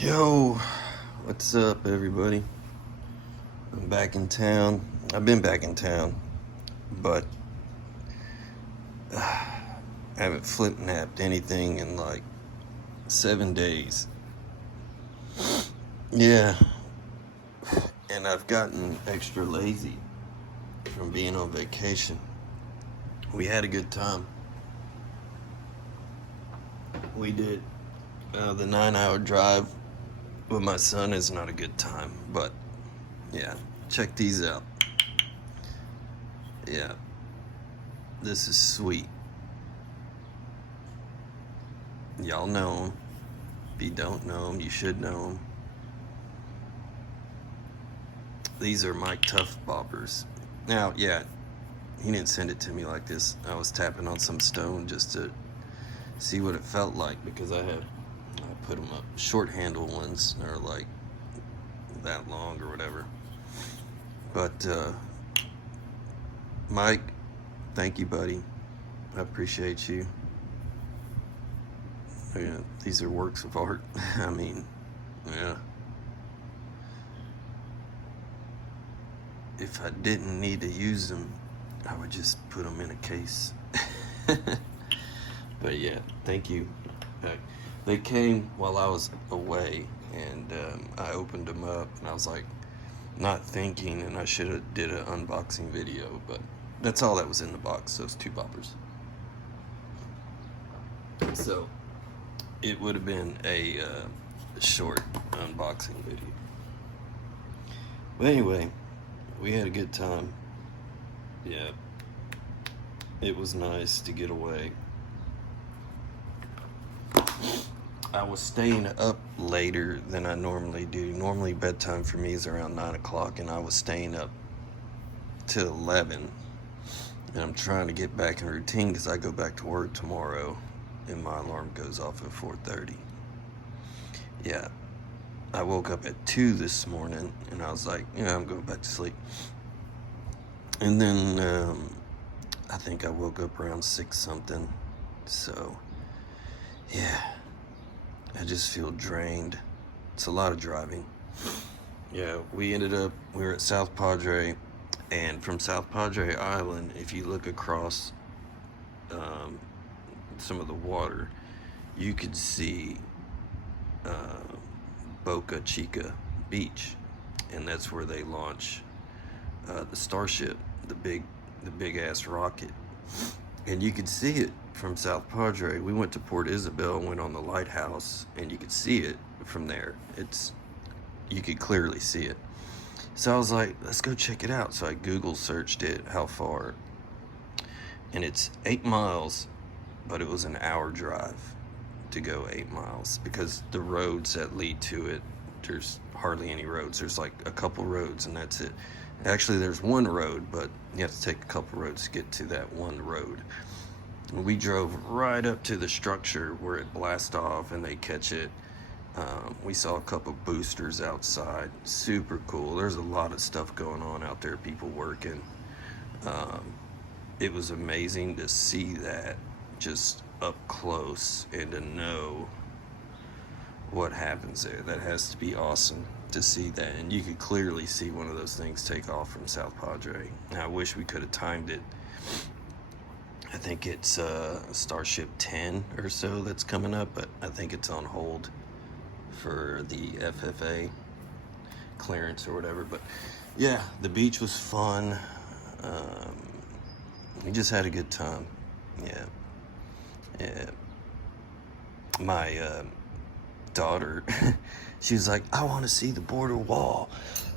Yo, what's up, everybody? I'm back in town. I've been back in town, but I haven't flip napped anything in like 7 days. Yeah, and I've gotten extra lazy from being on vacation. We had a good time. We did. The 9 hour drive with my son is not a good time, but yeah, check these out. Yeah, this is sweet. Y'all know him. If you don't know him, you should know him. These are my Tough Boppers. Now, yeah, he didn't send it to me like this. I was tapping on some stone just to see what it felt like because I put them up. Short handle ones are like that long or whatever. But Mike, thank you, buddy. I appreciate you. Yeah, these are works of art. I mean, yeah. If I didn't need to use them, I would just put them in a case. But yeah, thank you. They came while I was away, and I opened them up, and I was like, not thinking, and I should have did an unboxing video, but that's all that was in the box, those two boppers. So it would have been a short unboxing video. But anyway, we had a good time. Yeah, it was nice to get away. I was staying up later than I normally do. Normally bedtime for me is around 9 o'clock, and I was staying up till 11. And I'm trying to get back in routine because I go back to work tomorrow, and my alarm goes off at 4:30. Yeah, I woke up at 2 this morning, and I was like, I'm going back to sleep. And then I think I woke up around 6 something. So, yeah, I just feel drained. It's a lot of driving. Yeah, we were at South Padre, and from South Padre Island, if you look across some of the water, you could see Boca Chica Beach, and that's where they launch the Starship, the big ass rocket, and you could see it from South Padre. We went to Port Isabel and went on the lighthouse, and you could see it from there. You could clearly see it. So I was like, let's go check it out. So I Google searched it, how far, and it's 8 miles, but it was an hour drive to go 8 miles because the roads that lead to it, there's hardly any roads. There's like a couple roads, and that's it. Actually, there's one road, but you have to take a couple roads to get to that one road. And we drove right up to the structure where it blasts off and they catch it. We saw a couple boosters outside. Super cool. There's a lot of stuff going on out there, people working. It was amazing to see that just up close and to know what happens there. That has to be awesome to see that, and you could clearly see one of those things take off from South Padre. I wish we could have timed it. I think it's Starship 10 or so that's coming up, but I think it's on hold for the FFA clearance or whatever. But yeah, the beach was fun. We just had a good time. Yeah. My daughter, she was like, I want to see the border wall.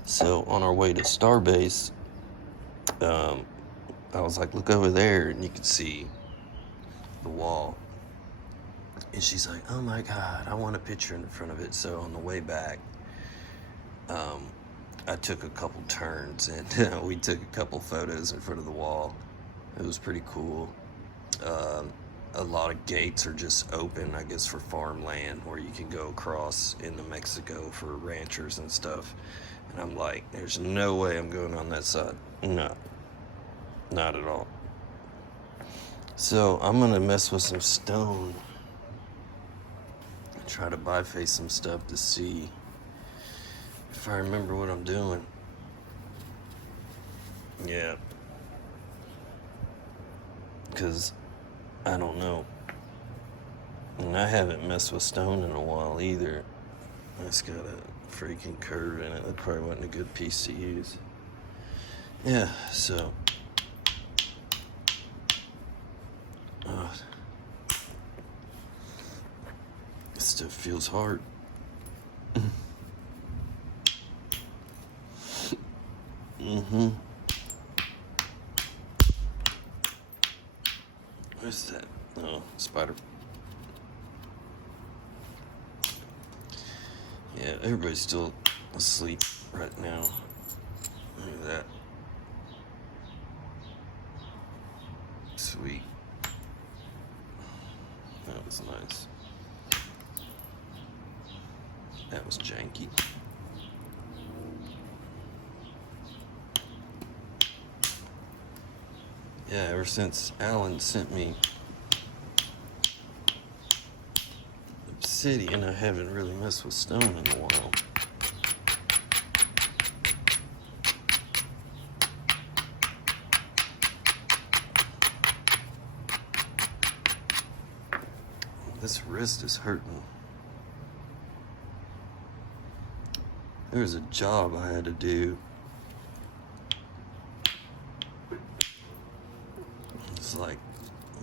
So on our way to Starbase, I was like, look over there, and you can see the wall. And she's like, oh my God, I want a picture in front of it. So on the way back, I took a couple turns, and we took a couple photos in front of the wall. It was pretty cool. A lot of gates are just open, I guess, for farmland where you can go across into Mexico for ranchers and stuff. And I'm like, there's no way I'm going on that side. No, not at all. So I'm gonna mess with some stone try to biface some stuff to see if I remember what I'm doing. Yeah. Because I don't know. And I haven't messed with stone in a while either. It's got a freaking curve in it. That probably wasn't a good piece to use. Yeah, so. It still feels hard. Where's that? Oh, spider. Yeah, everybody's still asleep right now. Look at that. Sweet. That was nice. That was janky. Yeah, ever since Alan sent me obsidian, I haven't really messed with stone in a while. This wrist is hurting. There was a job I had to do. It's like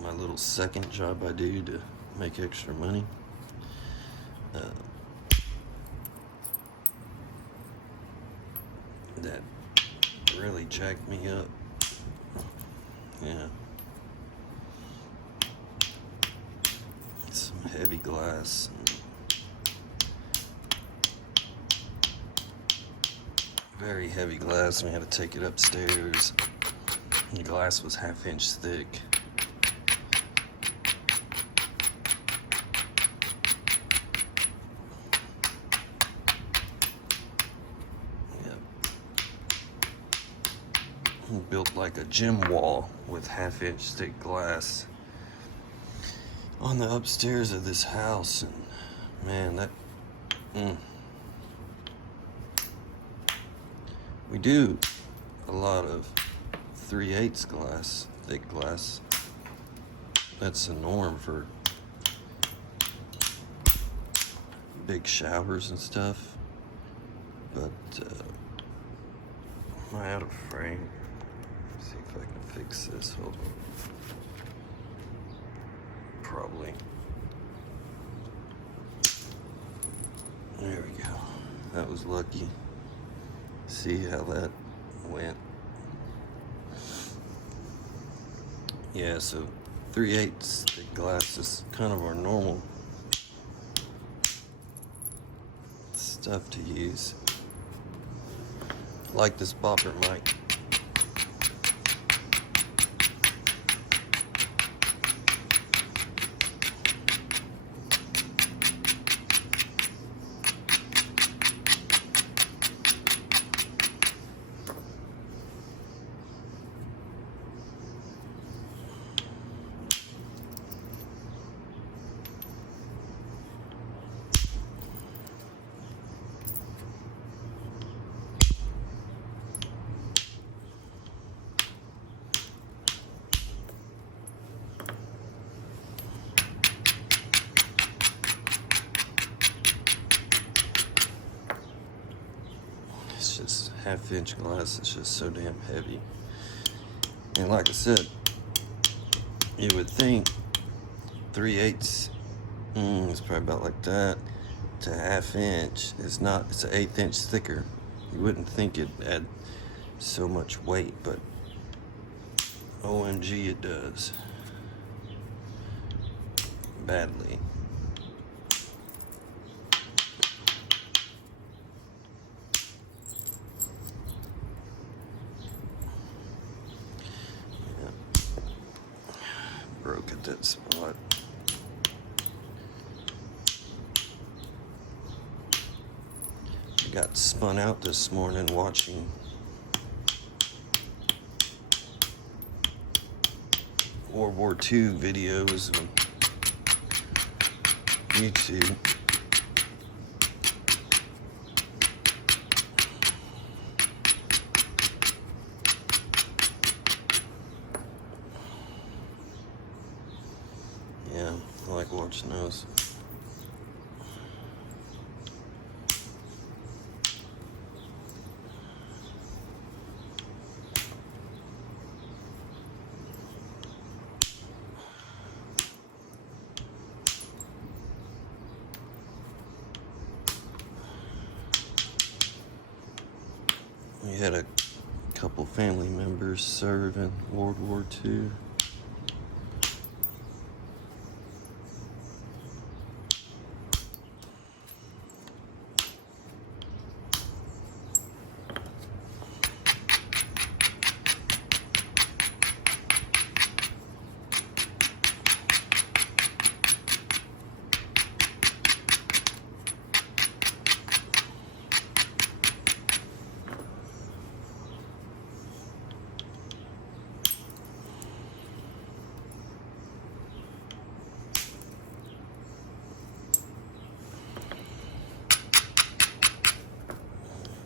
my little second job I do to make extra money. That really jacked me up. Yeah. Some heavy glass. Very heavy glass. We had to take it upstairs. The glass was 1/2 inch thick. Built like a gym wall with 1/2 inch thick glass on the upstairs of this house, and man, that we do a lot of 3/8 glass, thick glass. That's the norm for big showers and stuff. But am I out of frame? See if I can fix this. Hold on. Probably. There we go. That was lucky. See how that went? Yeah, so 3/8 thick glass is kind of our normal stuff to use. I like this bopper mic. It's just 1/2 inch glass. It's just so damn heavy. And like I said, you would think 3/8 it's probably about like that to 1/2 inch. It's not. It's an 1/8 inch thicker. You wouldn't think it'd add so much weight, but OMG, it does. Badly. Broke at that spot. I got spun out this morning watching World War II videos on YouTube. was. We had a couple family members serve in World War II.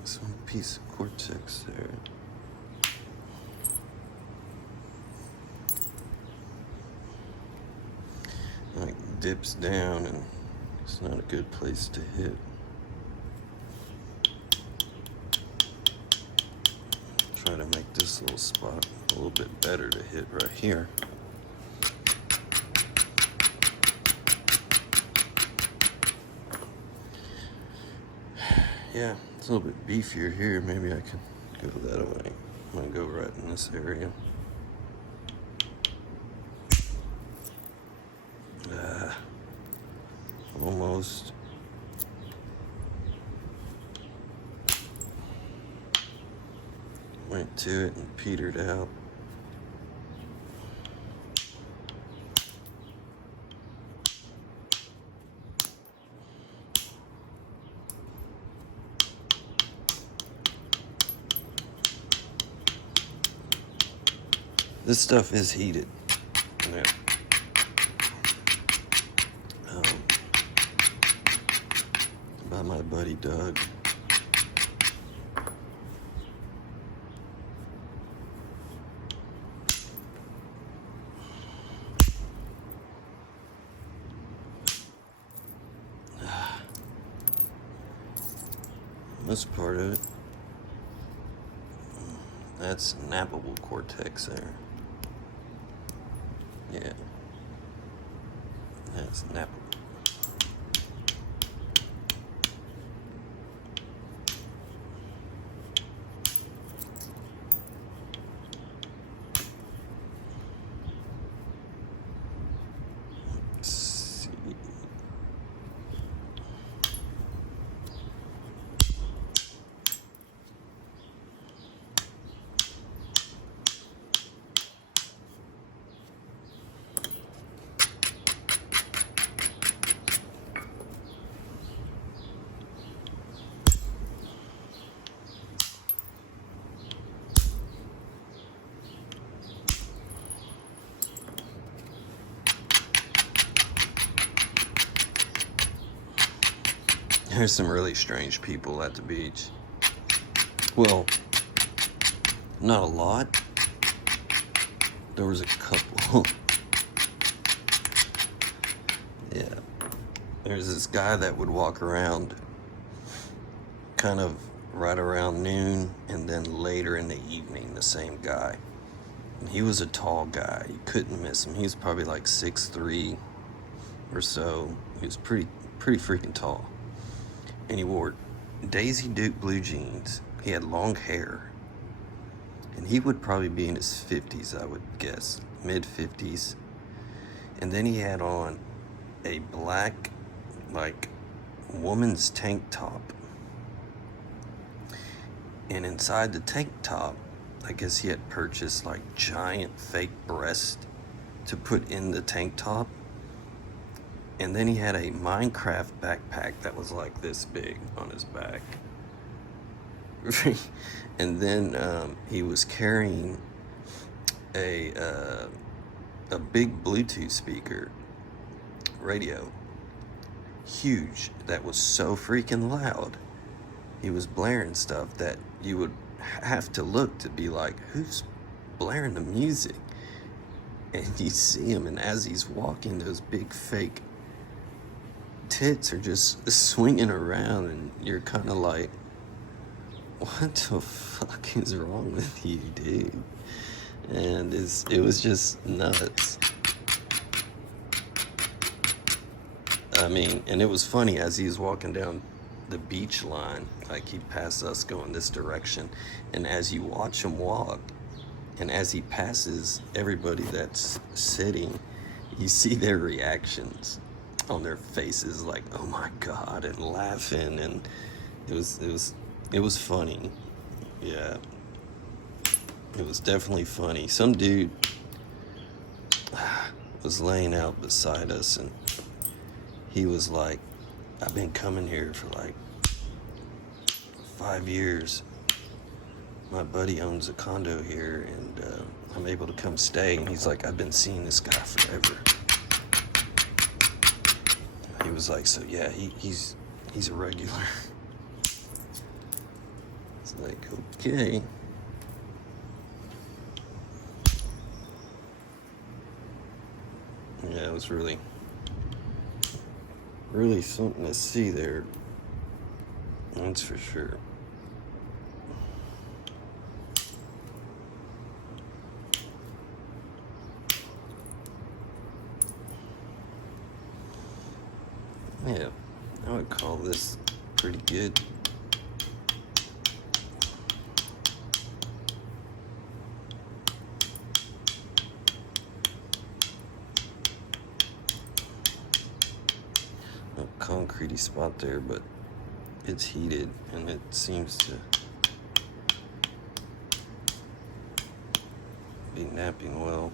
Some piece of Cortex there. Like dips down and it's not a good place to hit. Try to make this little spot a little bit better to hit right here. Yeah, it's a little bit beefier here. Maybe I can go that way. I'm gonna go right in this area. Almost. Went to it and petered out. This stuff is heated. Yeah. By my buddy Doug. This part of it. That's nappable cortex there. Yeah. That's nappable. Let's see. There's some really strange people at the beach. Well, not a lot. There was a couple. Yeah. There's this guy that would walk around kind of right around noon and then later in the evening, the same guy. And he was a tall guy. You couldn't miss him. He was probably like 6'3" or so. He was pretty freaking tall. And he wore Daisy Duke blue jeans. He had long hair. And he would probably be in his 50s, I would guess. Mid-50s. And then he had on a black, like, woman's tank top. And inside the tank top, I guess he had purchased, like, giant fake breasts to put in the tank top. And then he had a Minecraft backpack that was like this big on his back. And then he was carrying a big Bluetooth speaker radio. Huge. That was so freaking loud. He was blaring stuff that you would have to look to be like, who's blaring the music? And you see him, and as he's walking, those big fake tits are just swinging around, and you're kind of like, what the fuck is wrong with you, dude? And it was just nuts. I mean, and it was funny as he was walking down the beach line, like he passed us going this direction, and as you watch him walk, and as he passes everybody that's sitting, you see their reactions on their faces, like, oh my God, and laughing, and it was funny. Yeah, it was definitely funny. Some dude was laying out beside us, and he was like, I've been coming here for like 5 years. My buddy owns a condo here, and I'm able to come stay. And he's like, I've been seeing this guy forever. He was like, so yeah, he's a regular. It's like, okay. Yeah, it was really something to see there. That's for sure. Yeah, I would call this pretty good. A concretey spot there, but it's heated and it seems to be napping well.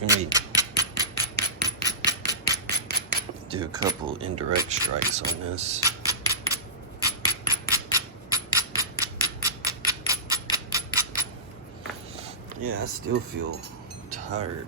Let me do a couple indirect strikes on this. Yeah, I still feel tired.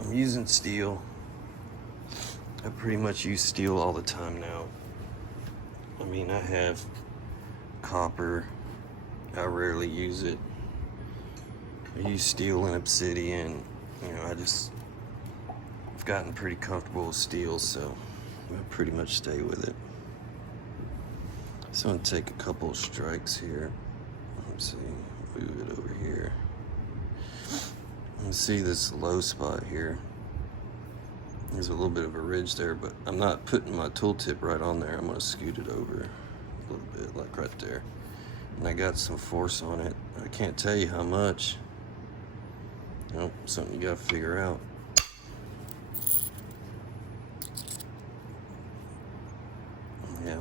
I'm using steel. I pretty much use steel all the time now. I mean, I have copper. I rarely use it. I use steel and obsidian. You know, I've gotten pretty comfortable with steel, so I pretty much stay with it. So I'm gonna take a couple of strikes here. Let's see, move it over here. You see this low spot here. There's a little bit of a ridge there, but I'm not putting my tooltip right on there. I'm gonna scoot it over a little bit, like right there. And I got some force on it. I can't tell you how much. Nope, something you gotta figure out. Yeah.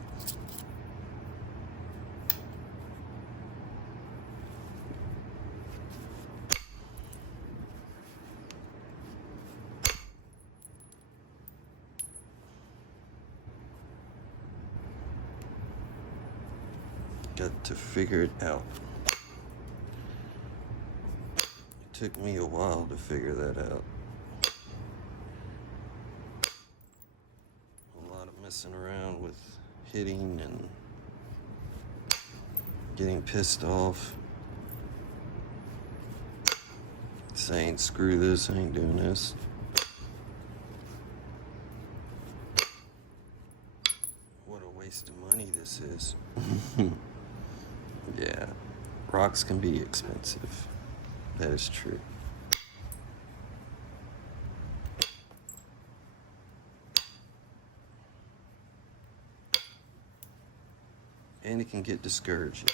Got to figure it out. It took me a while to figure that out. A lot of messing around with hitting and getting pissed off. Saying, screw this, I ain't doing this. What a waste of money this is. Yeah, rocks can be expensive. That is true. And it can get discouraging.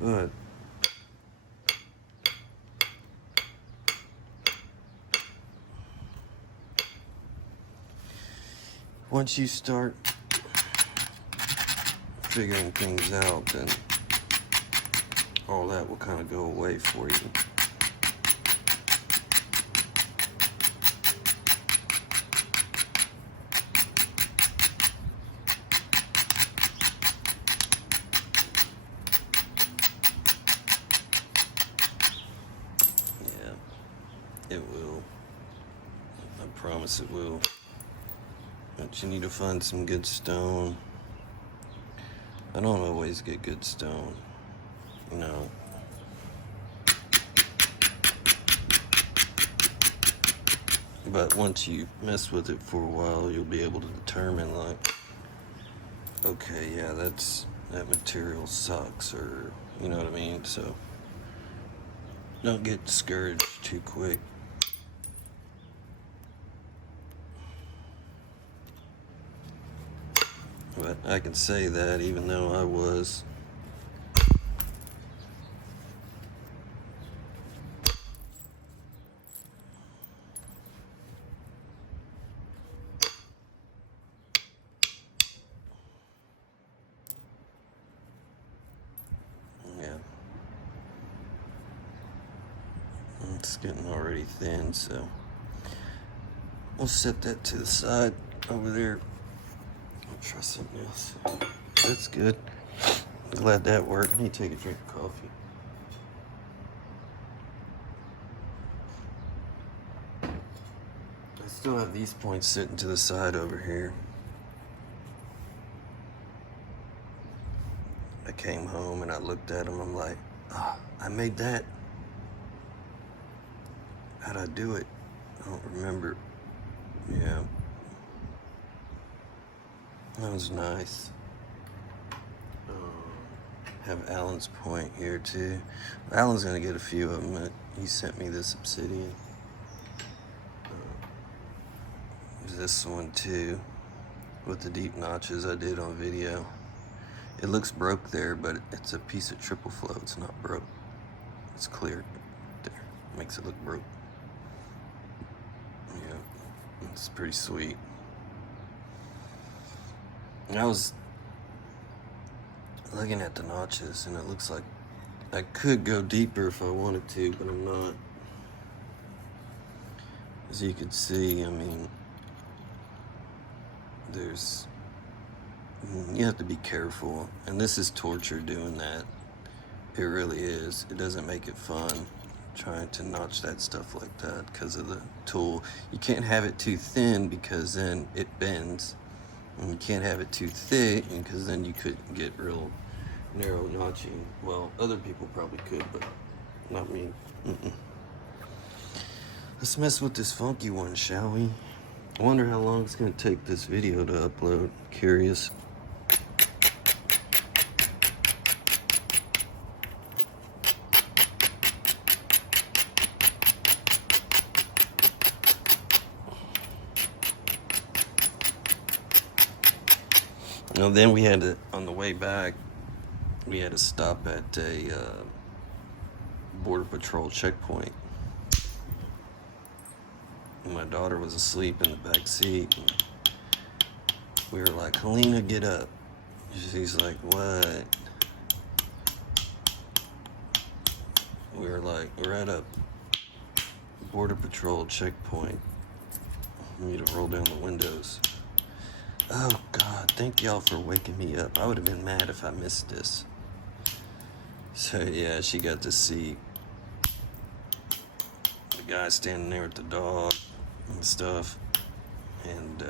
But once you start figuring things out, then all that will kind of go away for you. It will. I promise it will. But you need to find some good stone. I don't always get good stone. No. But once you mess with it for a while, you'll be able to determine, like, okay, yeah, that material sucks, or, you know what I mean? So don't get discouraged too quick. But I can say that even though I was it's getting already thin, so we'll set that to the side over there. I'll try something else. That's good. Glad that worked. I need to take a drink of coffee. I still have these points sitting to the side over here. I came home and I looked at them. I'm like, oh, I made that. How'd I do it? I don't remember. Yeah. That was nice. Have Alan's point here too. Alan's gonna get a few of them. He sent me this obsidian. There's this one too, with the deep notches I did on video. It looks broke there, but it's a piece of triple flow. It's not broke. It's clear there. Makes it look broke. Yeah, it's pretty sweet. And I was looking at the notches, and it looks like I could go deeper if I wanted to, but I'm not. As you can see, I mean, you have to be careful, and this is torture doing that. It really is. It doesn't make it fun trying to notch that stuff like that because of the tool. You can't have it too thin because then it bends, and you can't have it too thick because then you couldn't get real narrow notching. Well, other people probably could, but not me. Let's mess with this funky one, shall we? I wonder how long it's gonna take this video to upload. Curious. Now then we had to, on the way back, we had to stop at a Border Patrol checkpoint. My daughter was asleep in the back seat. And we were like, Helena, get up. She's like, what? We were like, we're at a Border Patrol checkpoint. We need to roll down the windows. Oh God, thank y'all for waking me up. I would have been mad if I missed this. So yeah, she got to see the guy standing there with the dog and stuff, and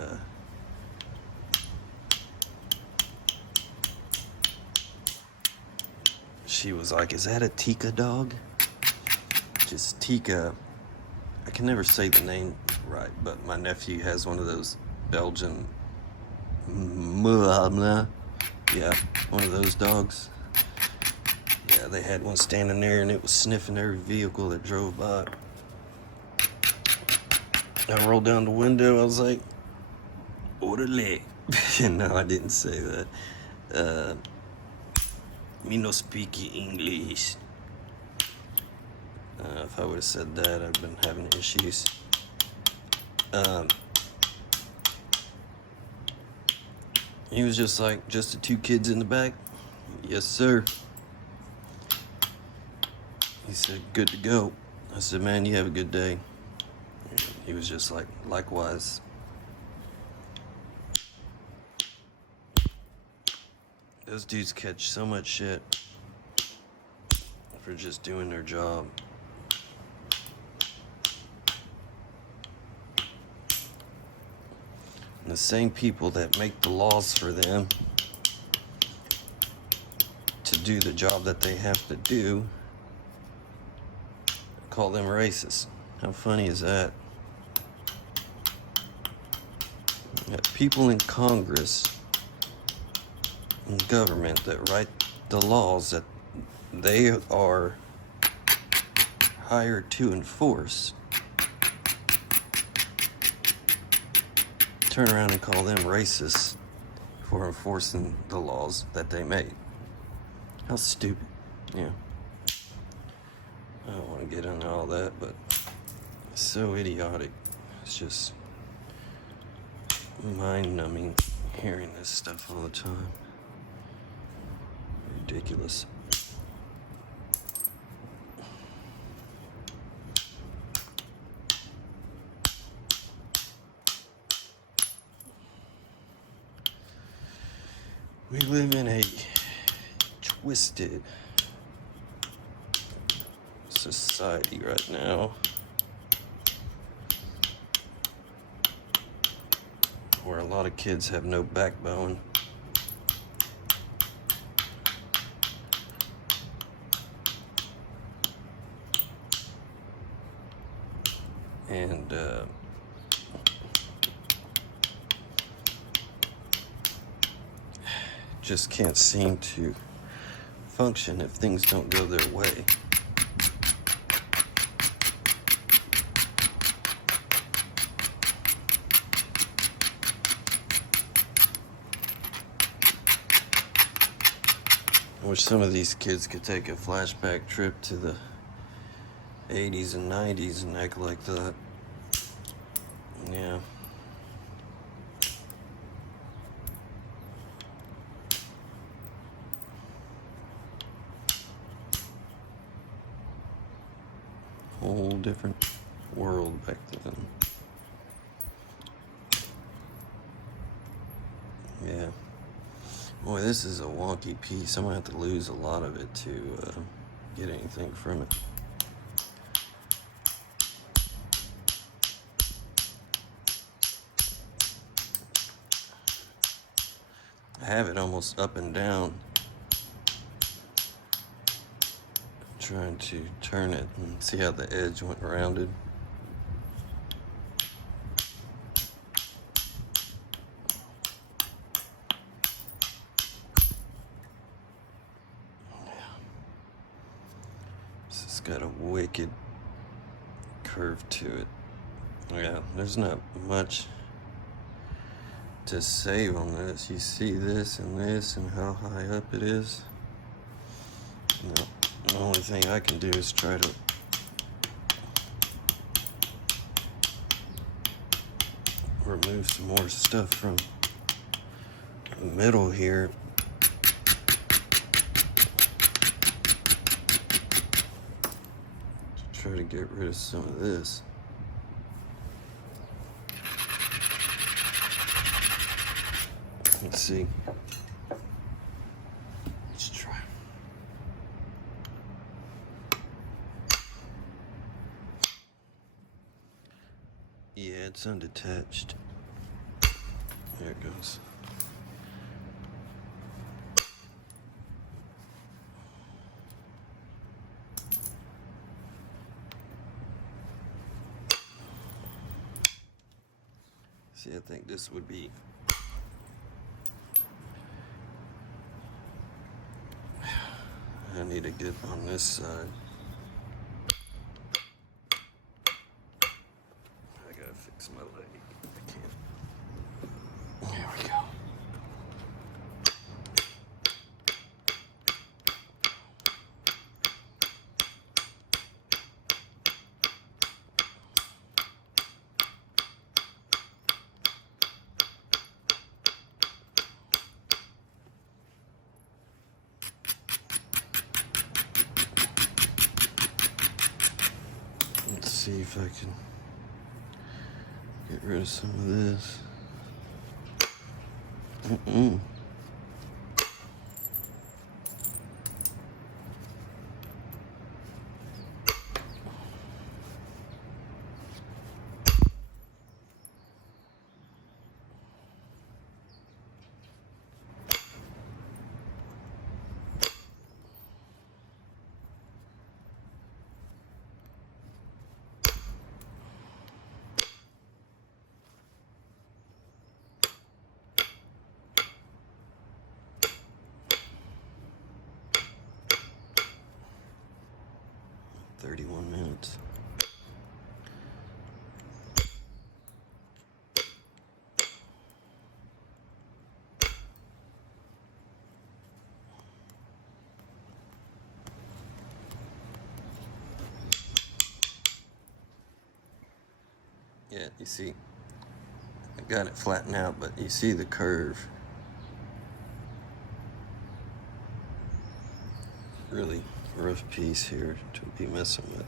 she was like, is that a Tika dog? Just Tika. I can never say the name right, but my nephew has one of those Belgian, yeah, one of those dogs. Yeah, they had one standing there and it was sniffing every vehicle that drove by. I rolled down the window. I was like, orderly. No, I didn't say that. Me no speak English. If I would have said that, I've been having issues. He was just like, just the two kids in the back? Yes, sir. He said, good to go. I said, man, you have a good day. And he was just like, likewise. Those dudes catch so much shit for just doing their job. And the same people that make the laws for them to do the job that they have to do call them racist. How funny is that? You got people in Congress and government that write the laws that they are hired to enforce, turn around and call them racist for enforcing the laws that they made. How stupid. Yeah. I don't want to get into all that, but it's so idiotic. It's just mind-numbing hearing this stuff all the time. Ridiculous. We live in a twisted society right now where a lot of kids have no backbone. And just can't seem to function if things don't go their way. I wish some of these kids could take a flashback trip to the 80s and 90s and act like that. Yeah. Whole different world back then. Yeah. Boy, this is a wonky piece. I'm gonna have to lose a lot of it to get anything from it. I have it almost up and down, trying to turn it and see how the edge went rounded. This has got a wicked curve to it. Yeah, there's not much to save on this. You see this and how high up it is. No, the only thing I can do is try to remove some more stuff from the middle here. To try to get rid of some of this. Let's see. Let's try. Yeah, it's undetached. There it goes. See, I think this would be I need to get on this side. I gotta fix my leg. I can't. There we go. if I can get rid of some of this. Mm-mm. "31 minutes. Yeah, you see, I got it flattened out, but you see the curve. Really rough piece here to be messing with.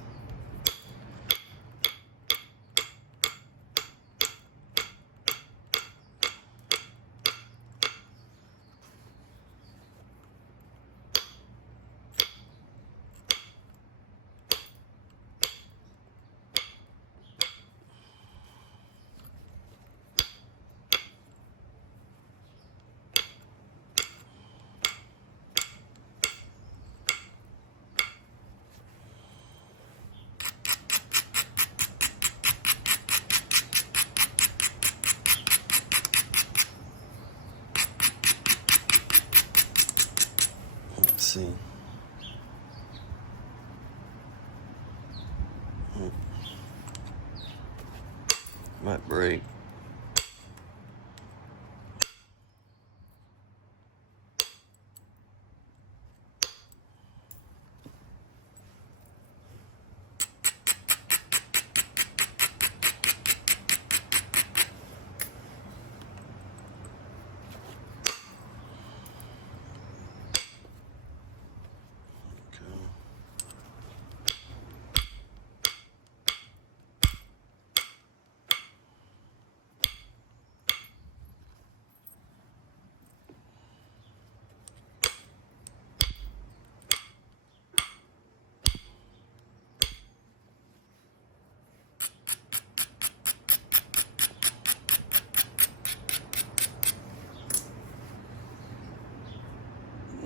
Let's see. Might break.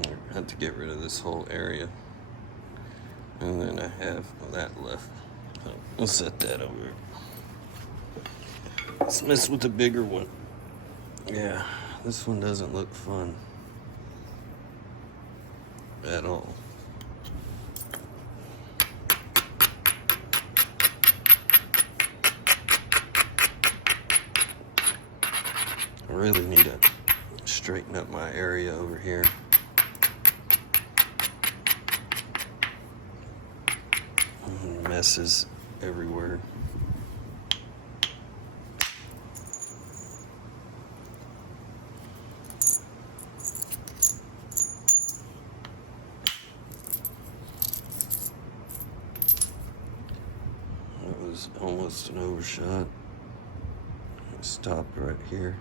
I have to get rid of this whole area. And then I have that left. We'll set that over. Let's mess with the bigger one. Yeah, this one doesn't look fun at all. I really need to straighten up my area over here. Messes everywhere. That was almost an overshot. Stop right here.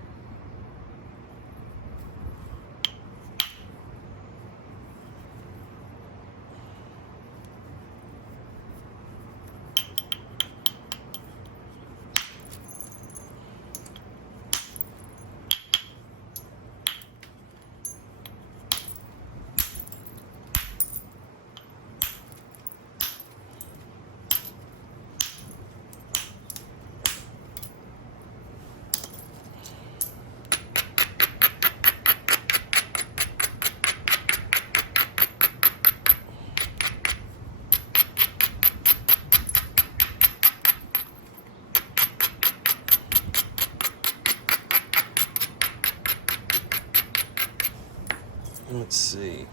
Let's see.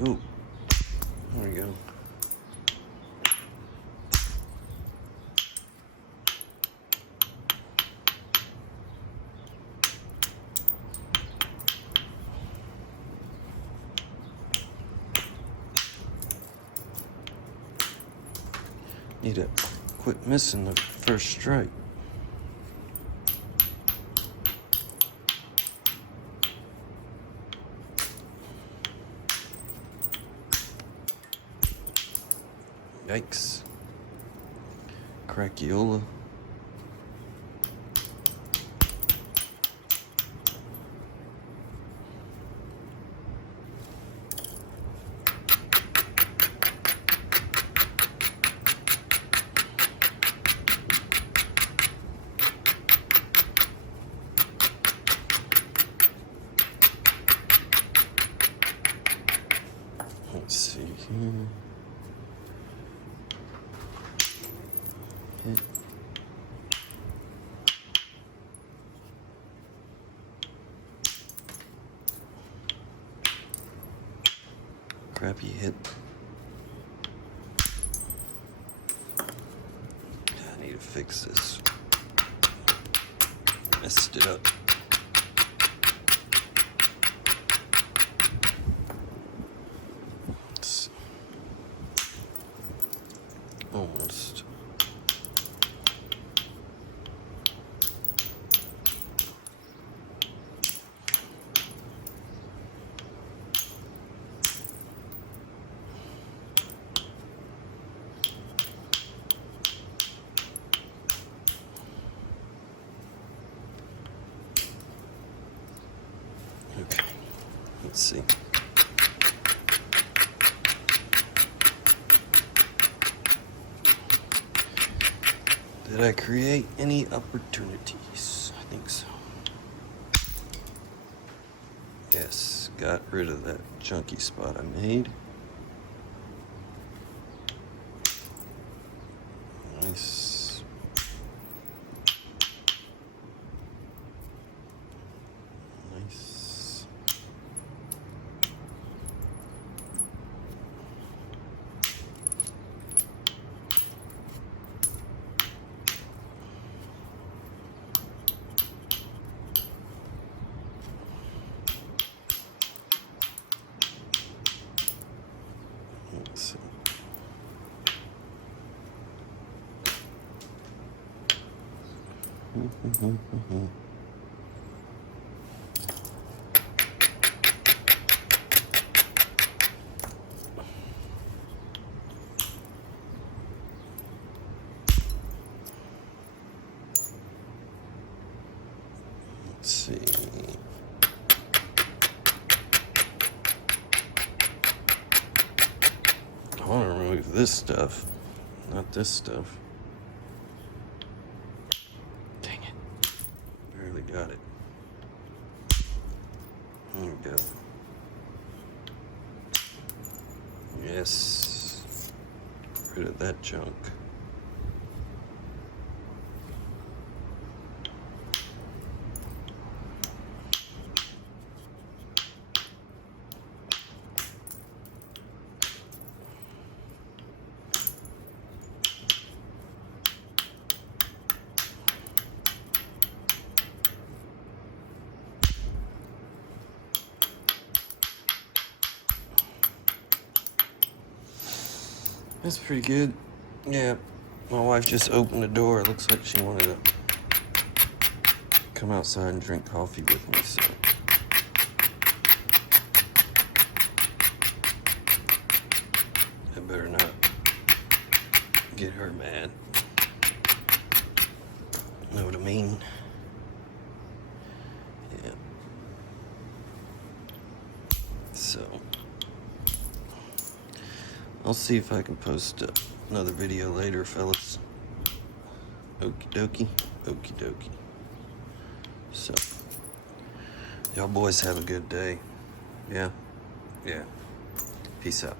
Ooh, there we go. Need to quit missing the first strike. Yikes. Crackiola. Let's see here. Hit. Crappy hit. I need to fix this. Messed it up. Almost. Okay, let's see. Did I create any opportunities? I think so. Yes, got rid of that chunky spot I made. Nice. Nice. Let's see. Let's see. I want to remove this stuff, not this stuff. Dang it. Barely got it. There we go. Yes. Get rid of that junk. That's pretty good. Yeah, my wife just opened the door. It looks like she wanted to come outside and drink coffee with me, so. I better not get her mad. Know what I mean? Yeah. So. I'll see if I can post another video later, fellas. Okie dokie, okie dokie. So, y'all boys have a good day. Yeah? Yeah. Peace out.